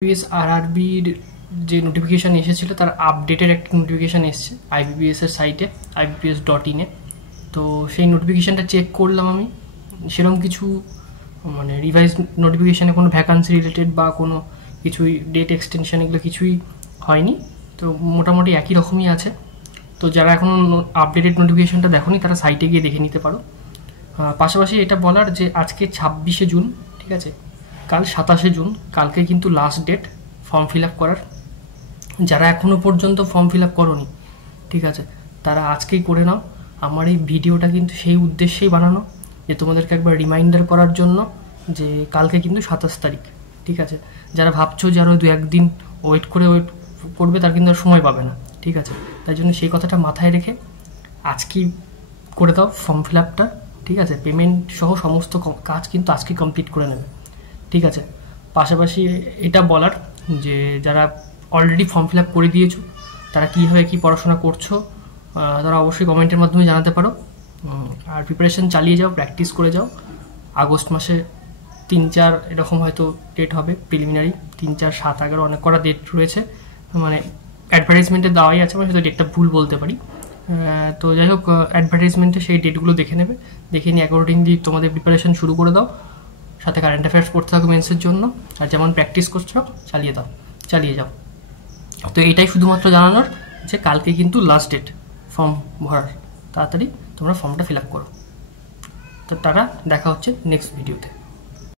IBPS আরআরবির যে notification এসেছিলো তার আপডেটের একটা নোটিফিকেশান এসছে আইবিপিএসের সাইটে IBPS.in-এ। তো সেই নোটিফিকেশানটা চেক করলাম আমি, সেরকম কিছু মানে রিভাইজ নোটিফিকেশানে কোনো ভ্যাকান্সি রিলেটেড বা কোনো কিছুই ডেট এক্সটেনশন এগুলো কিছুই হয়নি। তো মোটামুটি একই রকমই আছে। তো যারা এখনও আপডেটেড নোটিফিকেশানটা দেখোনি তারা সাইটে গিয়ে দেখে নিতে পারো। পাশাপাশি এটা বলার যে আজকে 26শে জুন, ঠিক আছে, কাল 27শে জুন, কালকে কিন্তু last date form fill up করার। যারা এখনও পর্যন্ত ফর্ম ফিল আপ করোনি, ঠিক আছে, তারা আজকেই করে নাও। আমার এই ভিডিওটা কিন্তু সেই উদ্দেশ্যেই বানানো যে তোমাদেরকে একবার রিমাইন্ডার করার জন্য যে কালকে কিন্তু 27 তারিখ, ঠিক আছে। যারা ভাবছো যে আরও 2-1 দিন ওয়েট করবে তার কিন্তু আর সময় পাবে না, ঠিক আছে। তাই জন্য সেই কথাটা মাথায় রেখে আজকেই করে দাও ফর্ম ফিল আপটা, ঠিক আছে। পেমেন্ট সহ সমস্ত কাজ কিন্তু আজকে কমপ্লিট করে নেবে, ঠিক আছে। পাশাপাশি এটা বলার যে যারা অলরেডি ফর্ম ফিল আপ করে দিয়েছো তারা কীভাবে কী পড়াশোনা করছো তারা অবশ্যই কমেন্টের মাধ্যমে জানাতে পারো। আর প্রিপারেশন চালিয়ে যাও, প্র্যাকটিস করে যাও। আগস্ট মাসে 3-4 এরকম হয়তো ডেট হবে প্রিলিমিনারি, 3, 4, 7, 11 অনেক কটা ডেট রয়েছে, মানে অ্যাডভার্টাইজমেন্টে দেওয়াই আছে, আমি হয়তো ডেটটা ভুল বলতে পারি। তো যাই হোক, অ্যাডভার্টাইজমেন্টে সেই ডেটগুলো দেখে নেবে, দেখে নিয়ে অ্যাকর্ডিংলি তোমাদের প্রিপারেশন শুরু করে দাও। সাথে কারেন্ট অ্যাফেয়ার্স পড়তে থাকো মেন্সের জন্য, আর যেমন প্র্যাকটিস করছো চালিয়ে যাও। তো এটাই শুধুমাত্র জানানোর যে কালকে কিন্তু লাস্ট ডেট ফর্ম ভরার, তাড়াতাড়ি তোমরা ফর্মটা ফিল আপ করো। তো তারা দেখা হচ্ছে নেক্সট ভিডিওতে।